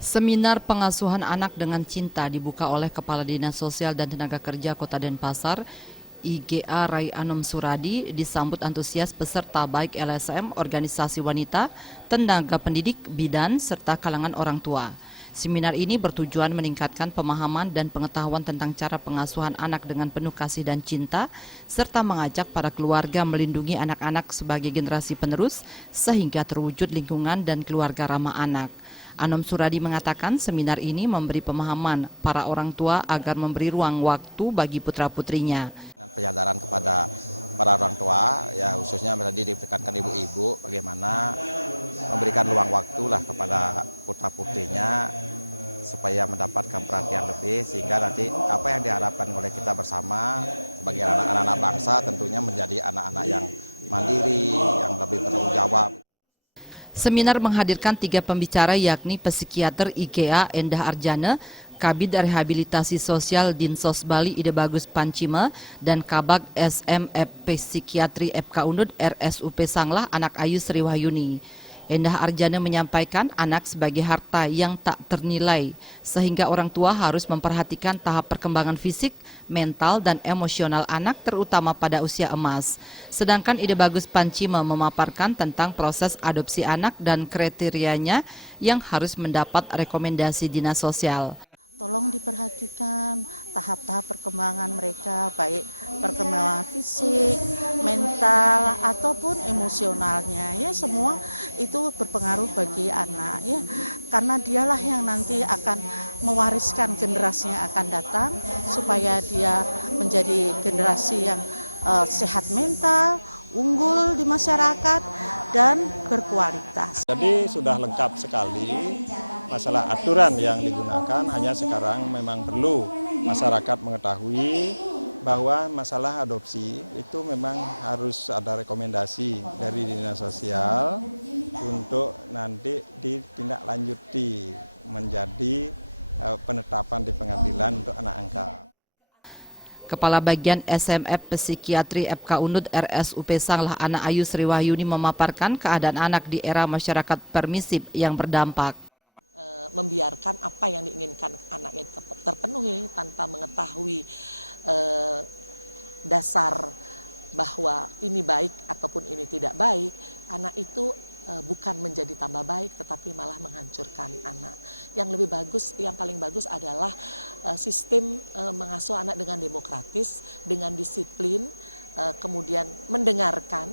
Seminar pengasuhan anak dengan cinta dibuka oleh Kepala Dinas Sosial dan Tenaga Kerja Kota Denpasar, IGA Rai Anom Suradi, disambut antusias peserta baik LSM, organisasi wanita, tenaga pendidik, bidan, serta kalangan orang tua. Seminar ini bertujuan meningkatkan pemahaman dan pengetahuan tentang cara pengasuhan anak dengan penuh kasih dan cinta, serta mengajak para keluarga melindungi anak-anak sebagai generasi penerus, sehingga terwujud lingkungan dan keluarga ramah anak. Anom Suradi mengatakan seminar ini memberi pemahaman para orang tua agar memberi ruang waktu bagi putra-putrinya. Penyadaran kepada para orang tua, ya khususnya tadi ditekankan ibu-ibu bagaimana memberikan ruang waktu lah kepada putra-putrinya supaya mendapatkan perhatian lebih, sehingga nanti apa yang diharapkan oleh kita bersama sebagai anak-anak bangsa tentunya menjadi anak-anak yang mandiri, yang lebih bertanggung jawab. Seminar menghadirkan 3 pembicara yakni psikiater IGA Endah Arjana, Kabid Rehabilitasi Sosial Dinsos Bali Ide Bagus Pancima, dan Kabag SMF Psikiatri FK Unud RSUP Sanglah Anak Ayu Sri Wahyuni. Endah Arjana menyampaikan anak sebagai harta yang tak ternilai, sehingga orang tua harus memperhatikan tahap perkembangan fisik, mental, dan emosional anak terutama pada usia emas. Sedangkan Ide Bagus Pancima memaparkan tentang proses adopsi anak dan kriterianya yang harus mendapat rekomendasi dinas sosial. Tolong diperhatikan tahap-tahap perkembangan mereka, baik perkembangan fisik, mental, ataupun emosionalnya. Ya, semua itu berpengaruh bagi anak, ya, karena dialah yang nanti akan mewariskan generasi yang akan datang, supaya dia menjadi generasi yang sehat mental, unggul di masyarakat, dan berkualitas. Jadi sudah lengkap sekali masalah aturan yang digunakan, hanya sekarang memang perlu masyarakat mengetahui bahwa masalah adopsi itu memang harus ada rekomendasi dari Dinas Sosial untuk nanti ditindaklanjuti menjadi penetapan di pengadilan untuk anak angkat. Kepala Bagian SMF Psikiatri FK Unud RSUP Sanglah Anak Ayu Sri Wahyuni memaparkan keadaan anak di era masyarakat permisif yang berdampak. Membiarkan apa yang diinginkan anaknya terpenuhi tanpa mengetahui dasar bahwa ini baik ataupun ini tidak baik, anak itu bukan menjadi tambah baik tetapi malah menghancurkan anak. Yang lebih bagus, yang paling bagus adalah sistem mengasuh anak dengan demokratis, dengan disiplin, kemudian mendengarkan,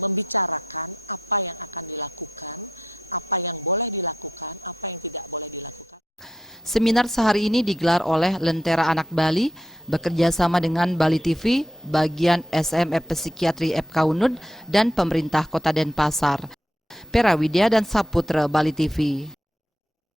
membicarakan apa yang akan dilakukan, apa yang boleh dilakukan, apa yang tidak boleh dilakukan. Seminar sehari ini digelar oleh Lentera Anak Bali bekerja sama dengan Bali TV, bagian SMF Psikiatri FK Unud, dan pemerintah Kota Denpasar. Pera Widya dan Saputra, Bali TV.